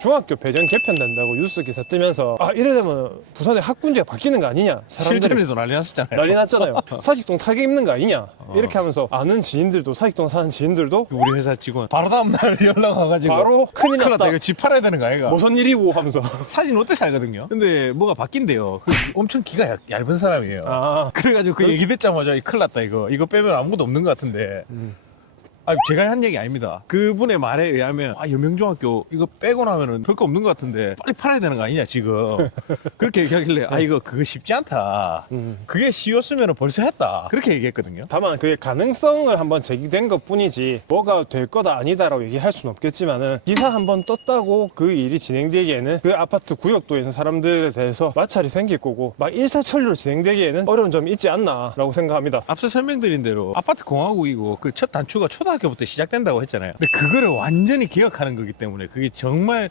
중학교 배정 개편된다고 뉴스 기사 뜨면서 아 이래 되면 부산의 학군제가 바뀌는 거 아니냐, 사람들이 실전에도 난리 났었잖아요. 난리 났잖아요. 사직동 타격 입는 거 아니냐 이렇게 하면서 아는 지인들도, 사직동 사는 지인들도 우리 회사 직원 바로 다음날 연락 와가지고 바로 큰일 났다, 이거 집 팔아야 되는 거 아이가? 무슨 일이고 하면서 사진 롯데 살거든요. 근데 뭐가 바뀐대요. 엄청 기가 얇은 사람이에요. 아 그래가지고 그 얘기 듣자마자 큰일 났다 이거 빼면 아무것도 없는 것 같은데. 아, 제가 한 얘기 아닙니다. 그분의 말에 의하면 여명중학교 이거 빼고 나면은 별거 없는 것 같은데 빨리 팔아야 되는 거 아니냐 지금. 그렇게 얘기하길래 이거 그거 쉽지 않다. 그게 쉬웠으면 벌써 했다. 그렇게 얘기했거든요. 다만 그게 가능성을 한번 제기된 것 뿐이지 뭐가 될 거다 아니다라고 얘기할 수는 없겠지만은 기사 한번 떴다고 그 일이 진행되기에는 그 아파트 구역도에 있는 사람들에 대해서 마찰이 생길 거고 막 일사천리로 진행되기에는 어려운 점이 있지 않나 라고 생각합니다. 앞서 설명드린 대로 아파트 공화국이고 그 첫 단추가 초등학교부터 시작된다고 했잖아요. 근데 그거를 완전히 기억하는 거기 때문에 그게 정말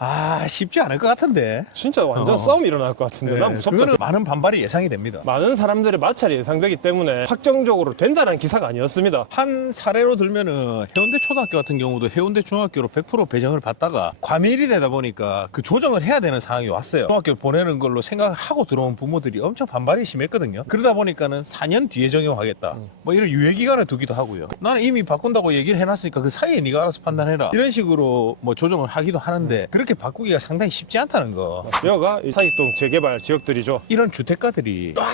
쉽지 않을 것 같은데. 진짜 완전 싸움이 일어날 것 같은데 네, 난 무섭다. 그거는 많은 반발이 예상이 됩니다. 많은 사람들의 마찰이 예상되기 때문에 확정적으로 된다는 기사가 아니었습니다. 한 사례로 들면은 해운대 초등학교 같은 경우도 해운대 중학교로 100% 배정을 받다가 과밀이 되다 보니까 그 조정을 해야 되는 상황이 왔어요. 중학교 보내는 걸로 생각을 하고 들어온 부모들이 엄청 반발이 심했거든요. 그러다 보니까는 4년 뒤에 적용하겠다. 뭐 이런 유예기간을 두기도 하고요. 나는 이미 바꾼다고 얘기를 해놨으니까 그 사이에 네가 알아서 판단해라. 이런 식으로 뭐 조정을 하기도 하는데 그렇게 바꾸기가 상당히 쉽지 않다는 거. 여기가 사직동 재개발 지역들이죠. 이런 주택가들이 딱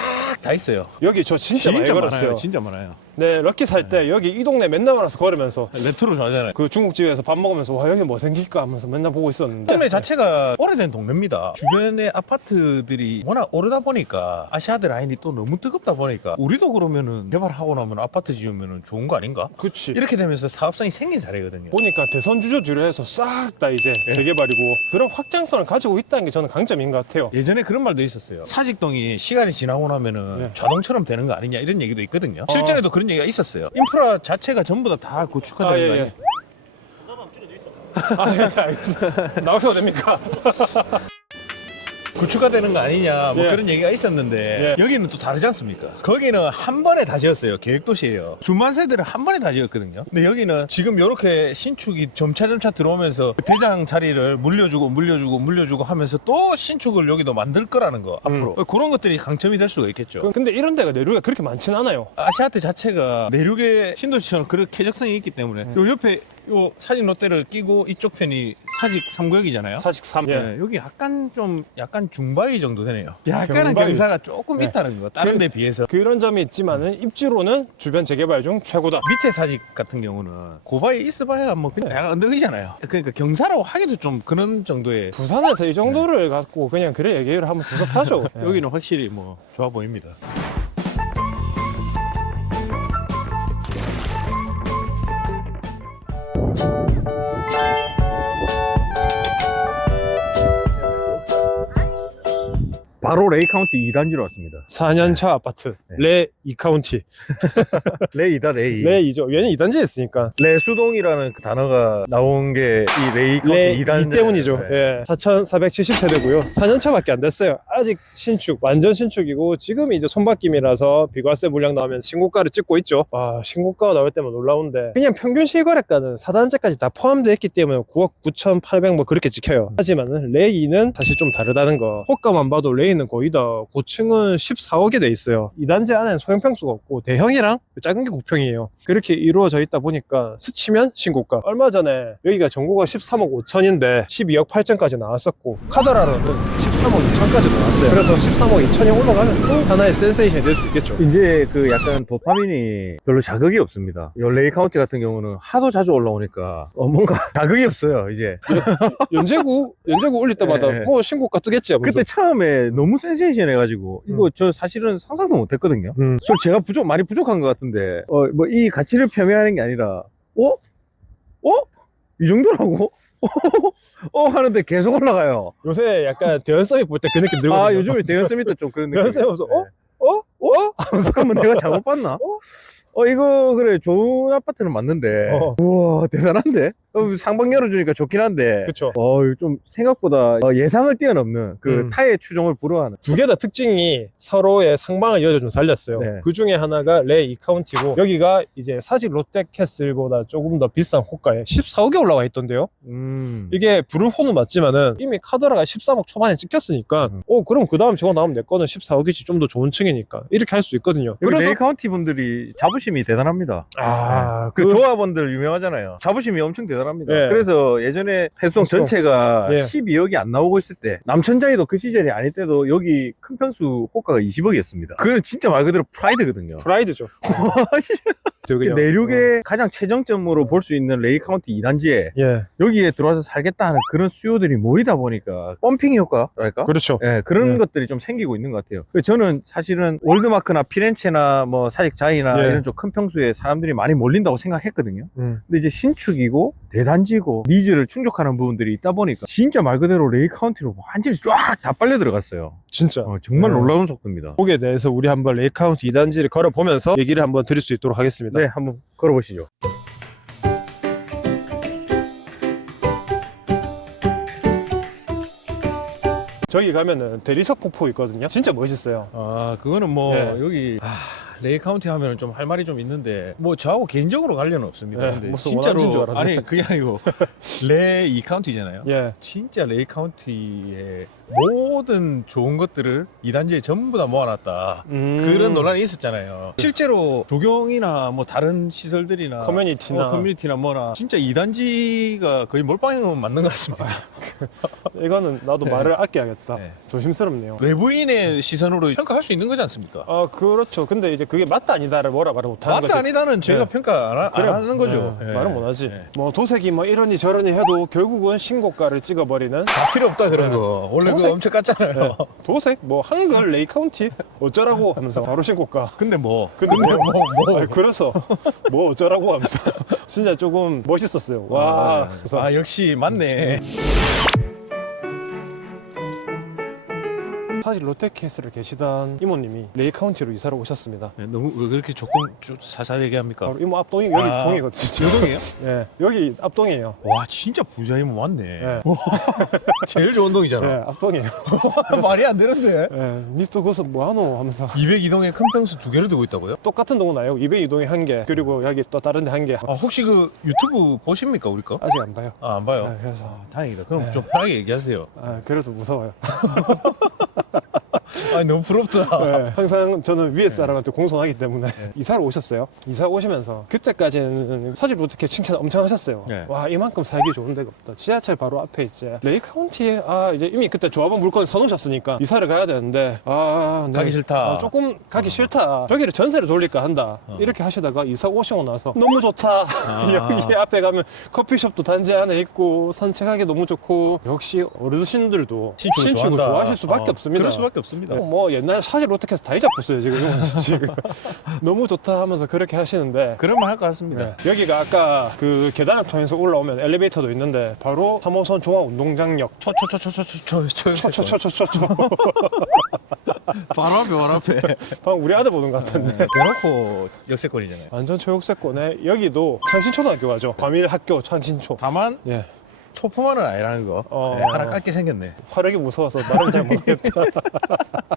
다 있어요. 여기 저 진짜 많이 걸었어요. 많아요. 진짜 많아요. 네, 럭키 살 때 여기 이 동네 맨날 와서 걸으면서 레트로 좋아하잖아요. 그 중국집에서 밥 먹으면서 와 여기 뭐 생길까 하면서 맨날 보고 있었는데 동네 자체가 오래된 동네입니다. 주변의 아파트들이 워낙 오르다 보니까 아시아드 라인이 또 너무 뜨겁다 보니까 우리도 그러면은 개발하고 나면 아파트 지으면은 좋은 거 아닌가? 그치. 이렇게 되면서 사업성이 생긴 사례거든요. 보니까 대선 주저 뒤로 해서 싹 다 이제 재개발이고 그런 확장성을 가지고 있다는 게 저는 강점인 것 같아요. 예전에 그런 말도 있었어요. 사직동이 시간이 지나고 나면은 자동처럼 되는 거 아니냐 이런 얘기도 있거든요. 실전에도 그런 얘기가 있었어요. 인프라 자체가 전부 다 구축화되는 거 아니에요? 예, 알겠습니다. 나오셔도 됩니까? 구축화되는 거 아니냐 뭐 예. 그런 얘기가 있었는데 여기는 또 다르지 않습니까? 거기는 한 번에 다 지었어요. 계획도시예요. 수만 세대를 한 번에 다 지었거든요. 근데 여기는 지금 이렇게 신축이 점차 들어오면서 대장 자리를 물려주고 하면서 또 신축을 여기도 만들 거라는 거 앞으로 그런 것들이 강점이 될 수가 있겠죠. 근데 이런 데가 내륙에 그렇게 많지는 않아요. 아시아트 자체가 내륙의 신도시처럼 그런 쾌적성이 있기 때문에 요 옆에 요 사직 롯데를 끼고 이쪽 편이 사직 3구역이잖아요. 사직 3. 네, 여기 약간 중바위 정도 되네요. 약간은 경바위. 경사가 조금 있다는 거. 다른 데 비해서. 그런 점이 있지만은 입지로는 주변 재개발 중 최고다. 밑에 사직 같은 경우는 고바위 있어봐야 뭐 그냥 약간 언덕이잖아요. 그러니까 경사라고 하기도 좀 그런 정도의. 부산에서 이 정도를 갖고 그냥 그래 얘기를 하면 섭섭하죠. 여기는 확실히 뭐 좋아 보입니다. 바로 레이 카운티 2단지로 왔습니다. 4년차 아파트 레 2카운티 레이다 레이. 레 2죠. 얘는 2단지에 있으니까 레수동이라는 그 단어가 나온 게 이 레이 카운티 레 2단지 2 때문이죠. 네. 예. 4,470세대고요. 4년차밖에 안 됐어요. 아직 신축, 완전 신축이고 지금 이제 손바뀜이라서 비과세 물량 나오면 신고가를 찍고 있죠. 와, 신고가가 나올 때만 놀라운데 그냥 평균 실거래가는 4단지까지 다 포함되어 있기 때문에 9억 9,800 뭐 그렇게 찍혀요. 하지만은 레 2는 사실 좀 다르다는 거. 호가만 봐도 레 는 거의 다 고층은 14억에 돼 있어요. 2단지 안에는 소형평수가 없고 대형이랑 작은 게 9평이에요. 그렇게 이루어져 있다 보니까 스치면 신고가. 얼마 전에 여기가 정보가 13억 5천인데 12억 8천까지 나왔었고 카더라로는 13억 2천까지 나왔어요. 그래서 13억 2천이 올라가면 또 하나의 센세이션이 될 수 있겠죠. 이제 그 약간 도파민이 별로 자극이 없습니다. 요 레이 카운티 같은 경우는 하도 자주 올라오니까 뭔가 자극이 없어요. 이제 연제구 올릴 때마다 네. 뭐 신고가 뜨겠지 하면서. 그때 처음에 너무 센세이션 해가지고 이거 저 사실은 상상도 못했거든요. 저 제가 많이 부족한 것 같은데 뭐 이 가치를 표명하는 게 아니라 이 정도라고? 하는데 계속 올라가요. 요새 약간 대현 쌤이 볼 때 그 느낌 들거든요. 요즘에 대현 서밋도 좀 그런 느낌. 대현 쌤이 보면서 잠깐만 내가 잘못 봤나? 이거 그래 좋은 아파트는 맞는데 우와 대단한데? 상방 열어주니까 좋긴 한데 그쵸. 이거 좀 생각보다 예상을 뛰어넘는 그 타의 추종을 불허하는 두 개 다 특징이 서로의 상방을 이어져 좀 살렸어요. 네. 그 중에 하나가 레 이카운티고 여기가 이제 사직 롯데캐슬보다 조금 더 비싼 호가에 14억에 올라와 있던데요. 이게 브루호는 맞지만은 이미 카더라가 13억 초반에 찍혔으니까 그럼 그 다음 저거 나오면 내 거는 14억이지 좀 더 좋은 층이니까 이렇게 할 수 있거든요. 그래서 그래서 레이카운티 분들이 자부심이 대단합니다. 그 조합원들 유명하잖아요. 자부심이 엄청 대단합니다. 네. 그래서 예전에 해수동 전체가 네. 12억이 안 나오고 있을 때 남천장에도 그 시절이 아닐 때도 여기 큰 평수 호가가 20억이었습니다. 그건 진짜 말 그대로 프라이드거든요. 프라이드죠. 그냥. 내륙의 가장 최정점으로 볼 수 있는 레이카운티 2단지에 예, 여기에 들어와서 살겠다 하는 그런 수요들이 모이다 보니까 펌핑 효과랄까? 그렇죠. 예, 그런 네. 것들이 좀 생기고 있는 것 같아요. 저는 사실은 월드마크나 피렌체나 뭐 사직자이나 예. 이런 쪽 큰 평수에 사람들이 많이 몰린다고 생각했거든요. 음. 근데 이제 신축이고 대단지고 니즈를 충족하는 부분들이 있다 보니까 진짜 말 그대로 레이카운티로 완전히 쫙 다 빨려 들어갔어요. 진짜. 정말 네. 놀라운 속도입니다. 거기에 대해서 우리 한번 레이카운티 2단지를 걸어보면서 얘기를 한번 드릴 수 있도록 하겠습니다. 네, 한번 걸어보시죠. 저기 가면은 대리석 폭포 있거든요. 진짜 멋있어요. 그거는 뭐 네. 여기 레이카운티 하면은 좀 할 말이 좀 있는데 뭐 저하고 개인적으로 관련은 없습니다. 네, 근데 무슨 진짜로 원한지인 줄 알았네. 아니 그게 아니고 레이 카운티잖아요. 예. 진짜 레이 카운티의 모든 좋은 것들을 이 단지에 전부 다 모아놨다. 그런 논란이 있었잖아요. 실제로 조경이나 뭐 다른 시설들이나 커뮤니티나 뭐나 진짜 이 단지가 거의 몰빵은 맞는 것 같습니다. 이거는 나도 말을 아껴야겠다. 네. 조심스럽네요. 외부인의 시선으로 평가할 수 있는 거지 않습니까? 그렇죠. 근데 이제 그게 맞다 아니다를 뭐라 말을 못하는 거지. 맞다 아니다는 저희가 네. 평가 안 하는 거죠. 네, 네. 말은 못하지. 네. 뭐 도색이 뭐 이러니 저러니 해도 결국은 신고가를 찍어버리는 다 필요 없다 그런 네. 거. 원래 도색? 그거 엄청 깠잖아요. 네. 도색 뭐 한글 레이카운티 어쩌라고 하면서 바로 신고가. 근데 뭐 그래서 뭐 어쩌라고 하면서 진짜 조금 멋있었어요. 와. 그래서 역시 맞네. 사실 롯데캐슬에 계시던 이모님이 레이카운티로 이사를 오셨습니다. 네, 너무 왜 그렇게 조금 살살 얘기합니까? 바로 이모 앞동이 여기 아, 동이거든요. 여동이에요? 예, 여기 앞동이에요. 와 진짜 부자이모 맞네. 예. 제일 좋은 동이잖아. 예, 앞동이에요. 말이 안 되는데. 예, 니또 거기서 뭐하노 하면서 202동에 큰 평수 2개를 두고 있다고요? 똑같은 동은 아니고 202동에 한 개, 그리고 여기 또 다른 데 한 개. 혹시 그 유튜브 보십니까 우리 거? 아직 안 봐요. 안 봐요. 네, 그래서 다행이다. 그럼 네. 좀 편하게 얘기하세요. 그래도 무서워요. 너무 부럽다. 네, 항상 저는 위에 사람한테 공손하기 때문에 이사를 오셨어요. 이사 오시면서 그때까지는 사실 어떻게 칭찬 엄청 하셨어요. 네. 와, 이만큼 살기 좋은 데가 없다. 지하철 바로 앞에 있지. 레이카운티에 이제 이미 그때 조합원 물건 사놓으셨으니까 이사를 가야 되는데 가기 싫다. 조금 가기 싫다. 저기를 전세를 돌릴까 한다. 이렇게 하시다가 이사 오시고 나서 너무 좋다. 여기 앞에 가면 커피숍도 단지 안에 있고 산책하기 너무 좋고 역시 어르신들도 신축을 좋아한다. 좋아하실 수밖에 없습니다. 그럴 수밖에 없습니다. 뭐 옛날 사실 롯데캐슬 다 잊어봤어요 지금. 너무 좋다 하면서 그렇게 하시는데 그럴만 할 것 같습니다. 네. 여기가 아까 그 계단을 통해서 올라오면 엘리베이터도 있는데 바로 3호선 중앙운동장역 초초초초초초초초초 바로 앞에 바로 앞에 방금 우리 아들 보는 것 같은데 대놓고 역세권이잖아요. 완전 초역세권에 여기도 창신초등학교 가죠. 과밀학교 창신초. 다만 예, 초품화는 아니라는 거. 하나 깔게 생겼네. 화력이 무서워서 말은 잘 모르겠다.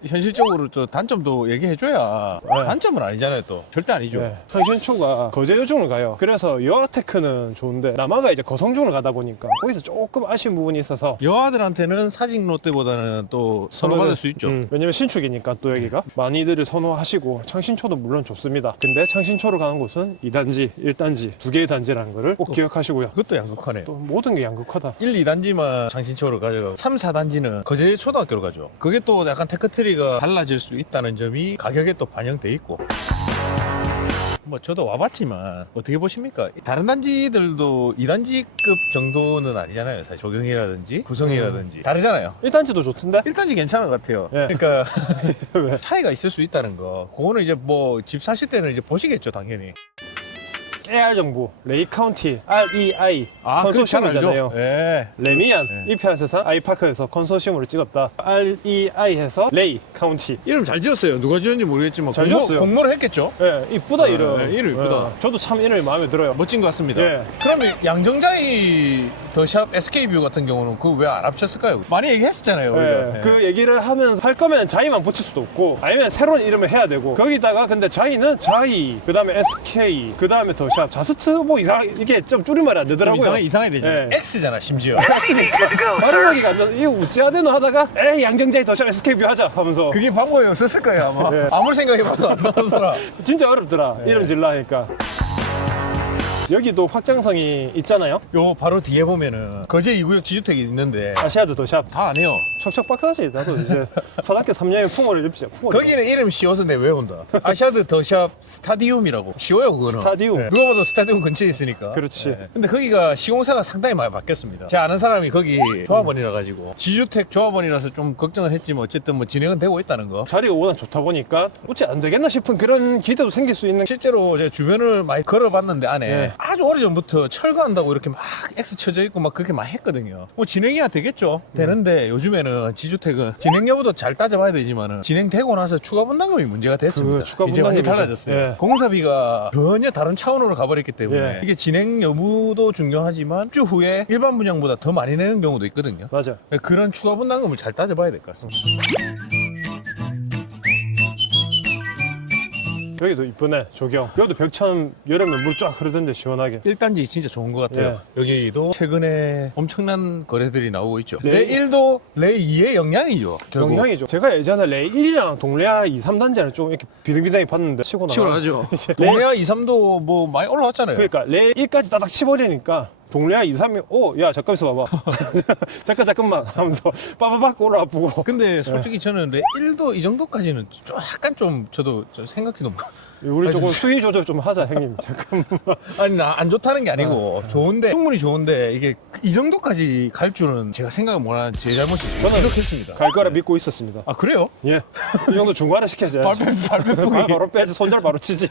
현실적으로 또 단점도 얘기해줘야 단점은 아니잖아요. 또 절대 아니죠. 네. 창신초가 거제요중을 가요. 그래서 여아테크는 좋은데 남아가 이제 거성중을 가다 보니까 거기서 조금 아쉬운 부분이 있어서 여아들한테는 사직 롯데보다는 또 선호받을 수 있죠. 왜냐면 신축이니까 또 여기가 많이들을 선호하시고 창신초도 물론 좋습니다. 근데 창신초로 가는 곳은 2단지, 1단지 두 개의 단지라는 거를 꼭 기억하시고요. 그것도 양극화네요. 또 모든 게 양극화다. 1, 2단지만 장신초로 가져가고 3, 4단지는 거제 초등학교로 가죠. 그게 또 약간 테크트리가 달라질 수 있다는 점이 가격에 또 반영돼 있고. 뭐 저도 와봤지만 어떻게 보십니까? 다른 단지들도 2단지급 정도는 아니잖아요. 사실 조경이라든지 구성이라든지 다르잖아요. 1단지도 좋던데? 1단지 괜찮은 것 같아요. 예. 그러니까 왜? 차이가 있을 수 있다는 거. 그거는 이제 뭐 집 사실 때는 이제 보시겠죠, 당연히. AR 정보, 레이 카운티, REI 그 컨소시엄이잖아요. 예. 레미안, 네. 이페아세산, 아이파크에서 컨소시엄으로 찍었다. REI에서 레이 카운티. 이름 잘 지었어요. 누가 지었는지 모르겠지만 잘 지었어요. 공모를 했겠죠. 예, 이쁘다 이름. 이름 이쁘다. 저도 참 이름이 마음에 들어요. 멋진 것 같습니다. 예. 그러면 양정자이 더샵 SK뷰 같은 경우는 그거 왜 안 합쳤을까요? 많이 얘기했었잖아요. 예, 우리가. 예. 그 얘기를 하면서 할 거면 자이만 붙일 수도 없고 아니면 새로운 이름을 해야 되고 거기다가 근데 자이는 자이 그 다음에 SK 그 다음에 더샵 자스트 뭐 이게 좀 줄임말이 안 좀 되더라고요. 이상하게 되죠. 예. X잖아 심지어. 발음하기가 안 돼. 이거 우찌하대노 하다가 에이 양정자이 더샵 SK뷰 하자 하면서 그게 방법이 없었을 거예요 아마. 예. 아무리 생각해봐도 안 나오는 사람. 진짜 어렵더라. 예. 이름 질러 하니까. 여기도 확장성이 있잖아요. 요 바로 뒤에 보면은 거제 2구역 지주택이 있는데 아시아드 더샵. 다 안 해요. 척척 빡사지. 나도 이제 서학교 3년에 풍어를 입자. 거기는 이름 씌워서 내 외운다. 아시아드 더샵 스타디움이라고. 쉬워요 그거는. 스타디움. 네. 누가 봐도 스타디움 근처에 있으니까. 그렇지. 네. 근데 거기가 시공사가 상당히 많이 바뀌었습니다. 제 아는 사람이 거기 조합원이라 가지고 지주택 조합원이라서 좀 걱정을 했지만 어쨌든 뭐 진행은 되고 있다는 거. 자리가 워낙 좋다 보니까 어찌 안 되겠나 싶은 그런 기대도 생길 수 있는. 실제로 제가 주변을 많이 걸어봤는데 안에 네. 아주 오래전부터 철거한다고 이렇게 막 X 쳐져 있고 막 그렇게 많이 했거든요. 뭐 진행이야 되겠죠. 되는데 요즘에는 지주택은 진행 여부도 잘 따져봐야 되지만은 진행되고 나서 추가 분담금이 문제가 됐습니다. 그 추가 이제 완전히 분담금이죠. 달라졌어요. 예. 공사비가 전혀 다른 차원으로 가버렸기 때문에 예. 이게 진행 여부도 중요하지만 입주 후에 일반 분양보다 더 많이 내는 경우도 있거든요. 맞아. 그런 추가 분담금을 잘 따져봐야 될 것 같습니다. 여기도 이쁘네. 조경. 여기도 벽참 여름에 물 쫙 흐르던데 시원하게. 1단지 진짜 좋은 것 같아요. 예. 여기도 최근에 엄청난 거래들이 나오고 있죠. 레- 레 1도 레 2의 영향이죠. 결국. 영향이죠. 제가 예전에 레이 1이랑 동래아 2, 3단지를 좀 이렇게 비등비등하게 봤는데 치고 나가. 치고나가죠. 이제 동해아 2, 3도 뭐 많이 올라왔잖아요. 그러니까 레이 1까지 따닥 치버리니까 동래아 2, 3이 야 잠깐 있어봐봐. 잠깐만 하면서 빠바박 올라와 보고. 근데 솔직히 저는 레 1도 이 정도까지는 좀 약간 좀 저도 좀 생각이 너무 우리 조금 수위 조절 좀 하자 형님. 잠깐만. 아니 나 안 좋다는 게 아니고 좋은데 충분히 좋은데 이게 이 정도까지 갈 줄은 제가 생각을 못한 제 잘못이 저는 부족했습니다. 갈 거라 믿고 있었습니다. 아 그래요? 예. 이 정도 중간에 시켜야지. 발표폭이 바로 빼야지. 손절 바로 치지.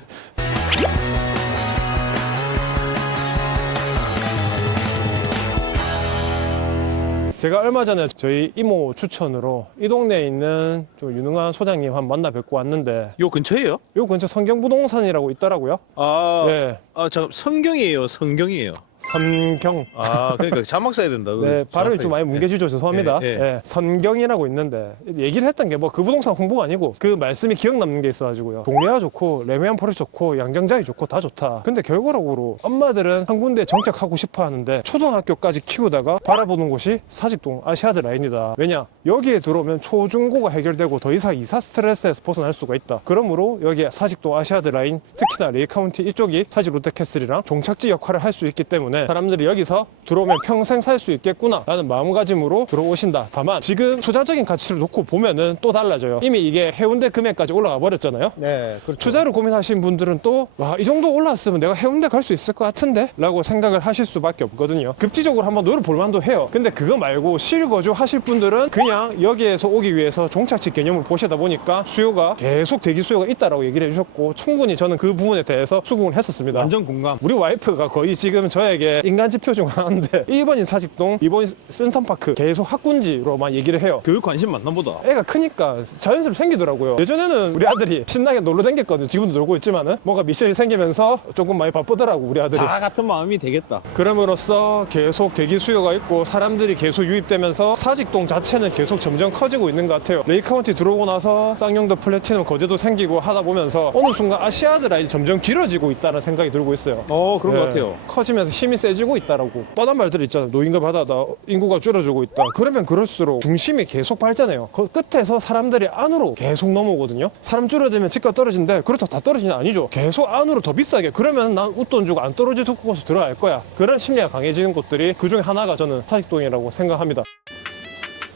제가 얼마 전에 저희 이모 추천으로 이 동네에 있는 좀 유능한 소장님 한 번 만나 뵙고 왔는데 요 근처에요? 요 근처 성경부동산이라고 있더라고요. 아, 예. 잠깐 성경이에요, 성경이에요. 선경. 아, 그러니까 자막 써야 된다. 네, 발음이 좀 많이 뭉개지죠. 죄송합니다. 예, 예. 예, 선경이라고 있는데 얘기를 했던 게 뭐 그 부동산 홍보가 아니고 그 말씀이 기억 남는 게 있어가지고요. 동래아 좋고 레미안 포레 좋고 양정자이 좋고 다 좋다. 근데 결과적으로 엄마들은 한 군데 정착하고 싶어 하는데 초등학교까지 키우다가 바라보는 곳이 사직동 아시아드 라인이다. 왜냐? 여기에 들어오면 초중고가 해결되고 더 이상 이사 스트레스에서 벗어날 수가 있다. 그러므로 여기에 사직동 아시아드 라인 특히나 레이 카운티 이쪽이 사직 롯데캐슬이랑 종착지 역할을 할 수 있기 때문에 사람들이 여기서 들어오면 평생 살 수 있겠구나 라는 마음가짐으로 들어오신다. 다만 지금 투자적인 가치를 놓고 보면은 또 달라져요. 이미 이게 해운대 금액까지 올라가 버렸잖아요. 네, 그렇죠. 투자를 고민하신 분들은 또 와, 이 정도 올랐으면 내가 해운대 갈 수 있을 것 같은데? 라고 생각을 하실 수밖에 없거든요. 급지적으로 한번 노려볼 만도 해요. 근데 그거 말고 실거주 하실 분들은 그냥 여기에서 오기 위해서 종착지 개념을 보시다 보니까 수요가 계속 대기 수요가 있다라고 얘기를 해주셨고 충분히 저는 그 부분에 대해서 수긍을 했었습니다. 완전 공감. 우리 와이프가 거의 지금 저에게 인간 지표 중 하나인데 1번이 사직동, 2번이 센텀파크 계속 학군지로만 얘기를 해요. 교육 관심 많나 보다. 애가 크니까 자연스럽게 생기더라고요. 예전에는 우리 아들이 신나게 놀러 다녔거든요. 지금도 놀고 있지만은 뭔가 미션이 생기면서 조금 많이 바쁘더라고 우리 아들이. 다 같은 마음이 되겠다. 그럼으로써 계속 대기 수요가 있고 사람들이 계속 유입되면서 사직동 자체는 계속 점점 커지고 있는 것 같아요. 레이카운티 들어오고 나서 쌍용도 플래티넘 거제도 생기고 하다 보면서 어느 순간 아시아드 라인이 점점 길어지고 있다는 생각이 들고 있어요. 그런 것 예, 같아요. 커지면서 힘이 세지고 있다라고 뻔한 말들 있잖아요. 노인과 바다다 인구가 줄어들고 있다. 그러면 그럴수록 중심이 계속 밟잖아요. 그 끝에서 사람들이 안으로 계속 넘어오거든요. 사람 줄어들면 집값 떨어진대. 그렇다고 다 떨어지는 아니죠. 계속 안으로 더 비싸게. 그러면 난 웃돈 주고 안 떨어질 곳으로 들어갈 거야. 그런 심리가 강해지는 곳들이 그 중에 하나가 저는 사직동이라고 생각합니다.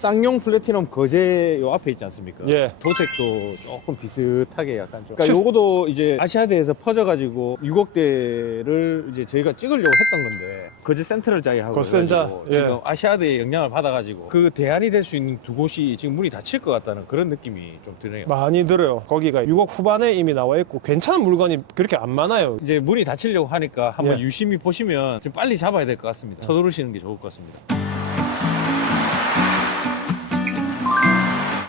쌍용 플래티넘 거제 요 앞에 있지 않습니까? 예. 도색도 조금 비슷하게 약간 좀. 그러니까 요거도 이제 아시아대에서 퍼져가지고 6억대를 이제 저희가 찍으려고 했던 건데 거제 센트럴 자이하고 거센자, 해가지고 예. 지금 아시아대의 영향을 받아가지고 그 대안이 될 수 있는 두 곳이 지금 문이 닫힐 것 같다는 그런 느낌이 좀 드네요. 많이 들어요. 거기가 6억 후반에 이미 나와 있고 괜찮은 물건이 그렇게 안 많아요. 이제 문이 닫히려고 하니까 한번 예. 유심히 보시면 좀 빨리 잡아야 될 것 같습니다. 서두르시는 게 좋을 것 같습니다.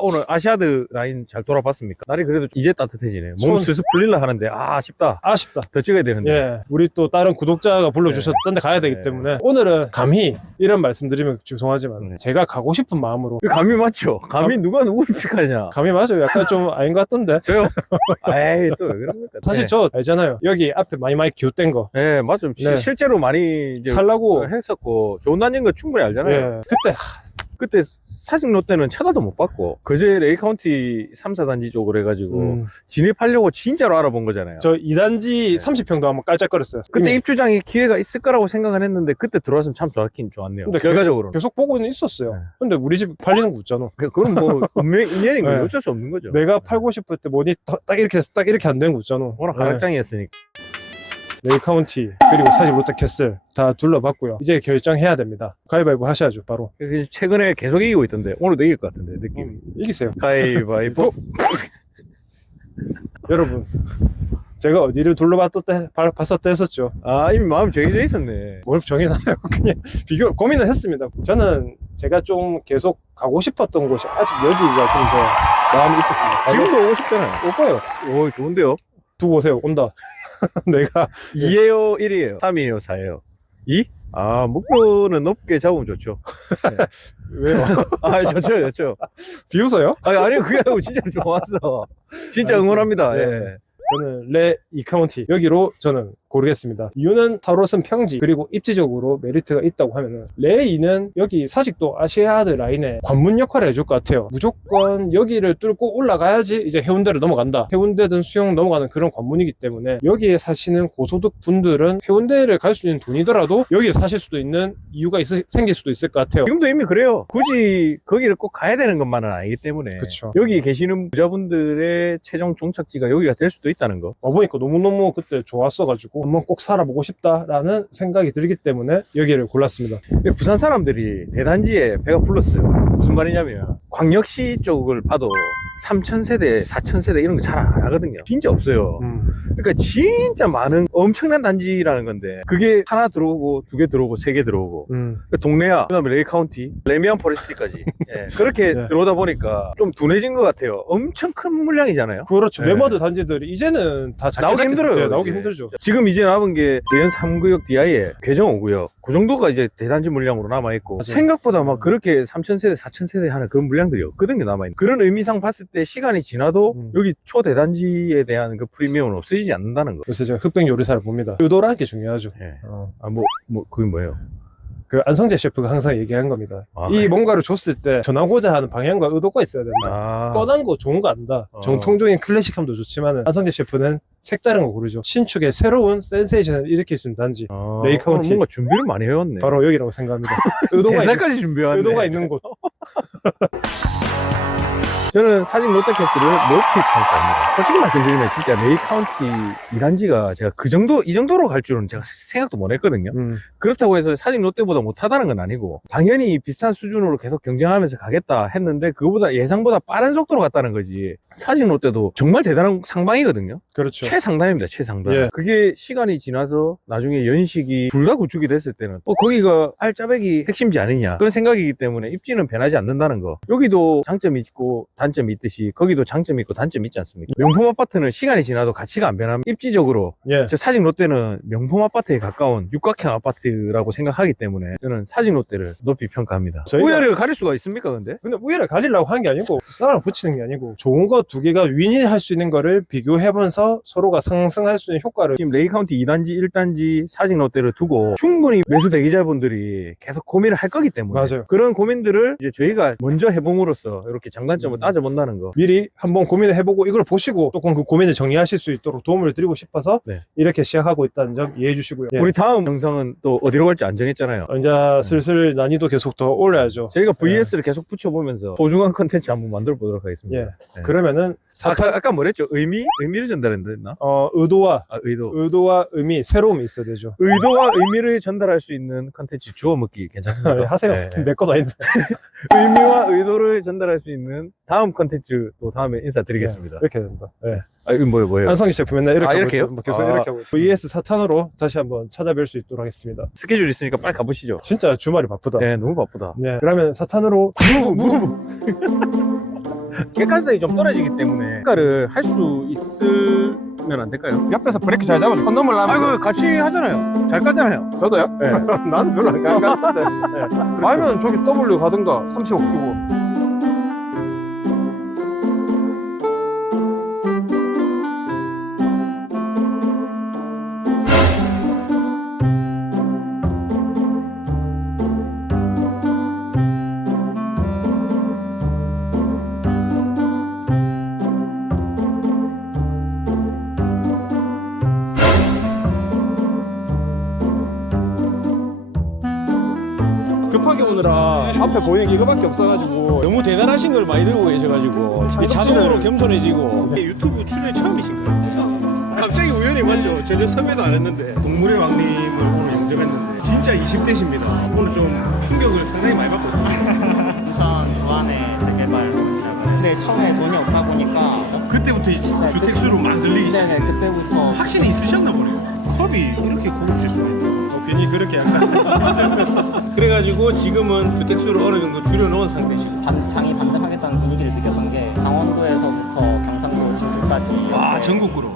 오늘 아시아드 라인 잘 돌아봤습니까? 날이 그래도 이제 따뜻해지네. 몸 손- 슬슬 풀릴라 하는데 아쉽다. 아쉽다. 더 찍어야 되는데. 예, 우리 또 다른 구독자가 불러주셨던 데 가야 되기 네. 때문에 오늘은 감히 이런 말씀드리면 죄송하지만 네. 제가 가고 싶은 마음으로 그 감이 맞죠? 감이 누가 누구를 픽하냐? 감히 맞아요. 약간 좀 아닌 것 같던데. 저요? 에이 또 왜 그럽니까? 사실 저 알잖아요. 여기 앞에 많이 기웃된 거 네, 맞죠. 네. 실제로 많이 이제 살라고. 했었고 좋은 단인 거 충분히 알잖아요. 예, 그때 그때 사직 롯데는 쳐다도 못 봤고 그제 레이카운티 3, 4단지 쪽으로 해가지고 진입하려고 진짜로 알아본 거잖아요. 저 2단지 네. 30평도 한번 깔짝거렸어요. 그때 이미 입주장에 기회가 있을 거라고 생각은 했는데 그때 들어왔으면 참 좋았긴 좋았네요. 근데 결과적으로는. 계속 보고는 있었어요. 네. 근데 우리 집 팔리는 거 웃잖아. 그건 뭐 인연인 거예요. 네. 어쩔 수 없는 거죠. 내가 팔고 싶을 때 뭐니 딱 이렇게 해서 딱 이렇게 안 되는 거 웃잖아. 워낙 네. 가락장이었으니까. 레이카운티 그리고 사직 롯데캐슬 다 둘러봤고요. 이제 결정해야 됩니다. 가위바위보 하셔야죠. 바로 최근에 계속 이기고 있던데 오늘도 이길 것 같은데 느낌이. 이기세요. 가위바위보. 여러분 제가 어디를 봤었다 했었죠. 아 이미 마음 정해져 있었네. 뭘 정해놔요. 그냥 고민을 했습니다. 저는 제가 좀 계속 가고 싶었던 곳이 아직 여기가 좀 더 마음이 있었습니다. 지금도 오고 싶잖아요. 올 거예요. 오 좋은데요. 두고 오세요. 온다. 내가 2예요 1이에요 3이에요 4예요 2? 아 목표는 높게 잡으면 좋죠. 왜요? 아 좋죠. 비웃어요? 아니요 그게 아니고 진짜로 좋았어. 진짜 응원합니다. 네. 예. 저는 레이카운티 여기로 저는 고르겠습니다. 이유는 타롯은 평지 그리고 입지적으로 메리트가 있다고 하면은 레이는 여기 사직도 아시아드 라인에 관문 역할을 해줄 것 같아요. 무조건 여기를 뚫고 올라가야지 이제 해운대를 넘어간다. 해운대든 수영 넘어가는 그런 관문이기 때문에 여기에 사시는 고소득 분들은 해운대를 갈 수 있는 돈이더라도 여기에 사실 수도 있는 이유가 생길 수도 있을 것 같아요. 지금도 이미 그래요. 굳이 거기를 꼭 가야 되는 것만은 아니기 때문에 그쵸. 여기 계시는 부자분들의 최종 종착지가 여기가 될 수도 있다는 거. 와보니까 너무너무 그때 좋았어가지고 한번 꼭 살아보고 싶다라는 생각이 들기 때문에 여기를 골랐습니다. 부산 사람들이 대단지에 배가 불렀어요. 무슨 말이냐면 광역시 쪽을 봐도 3,000세대, 4,000세대 이런 거 잘 안 하거든요. 진짜 없어요. 그러니까 진짜 많은 엄청난 단지라는 건데 그게 하나 들어오고 두 개 들어오고 세 개 들어오고 그러니까 동네야 그다음에 레이카운티 레미안 포레스트까지 예, 그렇게 네. 들어오다 보니까 좀 둔해진 것 같아요. 엄청 큰 물량이잖아요. 그렇죠. 네. 매머드 단지들이 이제는 다 작게 나오기 작게 힘들어요. 네, 나오기 이제. 힘들죠. 지금 이제 남은 게 대연 3구역 DI에 괴정 5구역 그 정도가 이제 대단지 물량으로 남아있고 맞아요. 생각보다 막 그렇게 3,000세대 4,000세대 하는 그런 물량들이 없거든요. 남아있는 그런 의미상 봤을 때 시간이 지나도 여기 초대단지에 대한 그 프리미엄은 없어지지 않는다는 거. 그래서 제가 흑백 요리사를 봅니다. 의도라는 게 중요하죠. 예. 어. 그게 뭐예요? 그 안성재 셰프가 항상 얘기한 겁니다. 아, 이 뭔가를 줬을 때 전하고자 하는 방향과 의도가 있어야 된다. 아, 뻔한 거 좋은 거 안다. 정통적인 클래식함도 좋지만 안성재 셰프는 색다른 거 고르죠. 신축의 새로운 센세이션을 일으킬 수 있는 단지. 레이카운티. 오늘 뭔가 준비를 많이 해왔네. 바로 여기라고 생각합니다. 의도가, 대사까지 준비해왔네. 의도가 있는 곳. 저는 사직 롯데캐슬을 높이 평가합니다. 솔직히 말씀드리면 진짜 레이카운티 2단지가 제가 이 정도로 갈 줄은 제가 생각도 못 했거든요. 그렇다고 해서 사직 롯데보다 못하다는 건 아니고 당연히 비슷한 수준으로 계속 경쟁하면서 가겠다 했는데 그거보다 예상보다 빠른 속도로 갔다는 거지. 사직 롯데도 정말 대단한 상방이거든요. 그렇죠. 최상단입니다. 최상단. 예. 그게 시간이 지나서 나중에 연식이 둘 다 구축이 됐을 때는 거기가 알짜배기 핵심지 아니냐 그런 생각이기 때문에 입지는 변하지 않는다는 거. 여기도 장점이 있고 단점이 있듯이 거기도 장점이 있고 단점이 있지 않습니까? 명품 아파트는 시간이 지나도 가치가 안 변하면 입지적으로 예. 저 사직 롯데는 명품 아파트에 가까운 육각형 아파트라고 생각하기 때문에 저는 사직 롯데를 높이 평가합니다. 저희가- 우열을 가릴 수가 있습니까 근데? 근데 우열을 가리려고 한 게 아니고 쌍을 붙이는 게 아니고 좋은 거 두 개가 윈윈할 수 있는 거를 비교해보면서 서로가 상승할 수 있는 효과를 지금 레이카운티 2단지 1단지 사직 롯데를 두고 충분히 매수 대기자분들이 계속 고민을 할 거기 때문에 맞아요. 그런 고민들을 이제 저희가 먼저 해봄으로써 이렇게 장단점을 따져 빠져본다는 거. 미리 한번 고민을 해보고 이걸 보시고 조금 그 고민을 정리하실 수 있도록 도움을 드리고 싶어서 네. 이렇게 시작하고 있다는 점 이해해 주시고요. 예. 우리 다음 영상은 또 어디로 갈지 안 정했잖아요. 이제 슬슬 난이도 계속 더 올려야죠. 저희가 VS를 계속 붙여보면서 소중한 컨텐츠 한번 만들어 보도록 하겠습니다. 예. 네. 그러면은 아까 뭐랬죠? 의미를 전달했나? 의도와 의도와 의미, 새로움이 있어야 되죠. 의도와 의미를 전달할 수 있는 컨텐츠 주워 먹기 괜찮습니까? 하세요. 네, 네. 내 것도 아닌데. 의미와 의도를 전달할 수 있는 다음 컨텐츠 또 다음에 인사드리겠습니다. 이렇게 된다. 예. 아, 이건 뭐예요? 한성기 셰프 맨날 이렇게 하고 이렇게요? 있죠. 뭐 계속 아. 이렇게 하고 있죠. VS 사탄으로 다시 한번 찾아뵐 수 있도록 하겠습니다. 스케줄 있으니까 빨리 가보시죠. 진짜 주말이 바쁘다. 네, 너무 바쁘다. 네. 그러면 사탄으로 객관성이 좀 떨어지기 때문에 평가를 할 수 있으면 안 될까요? 옆에서 브레이크 잘 잡아줘. 선 넘으려면 아이고 같이 하잖아요. 잘 까잖아요. 저도요? 네. 나는 별로 안 간 것 같은데. 네. 아니면 저기 W 가든가 30억 주고. 급하게 오느라 앞에 보이는 게 이거밖에 없어가지고 너무 대단하신 걸 많이 들고 계셔가지고 이 자동으로 겸손해지고 유튜브 출연 처음이신가요? 갑자기 우연히 맞죠? 전혀 섭외도 안 했는데 동물의 왕님을 오늘 영접했는데 진짜 20대십니다. 오늘 좀 충격을 상당히 많이 받고 있습니다. 인천 주안의 재개발 곳이라고. 근데 처음에 돈이 없다 보니까 그때부터 주택수로 만들리기 시작. 네네 그때부터 확신이 있으셨나 보네요. 컵이 이렇게 고급질 수가 있나? 괜히 그렇게 약간 그래가지고 지금은 주택수를 어느 정도 줄여놓은 상태시고 장이 반등하겠다는 분위기를 느꼈던 게 강원도에서부터 경상도 진주까지 아 전국구로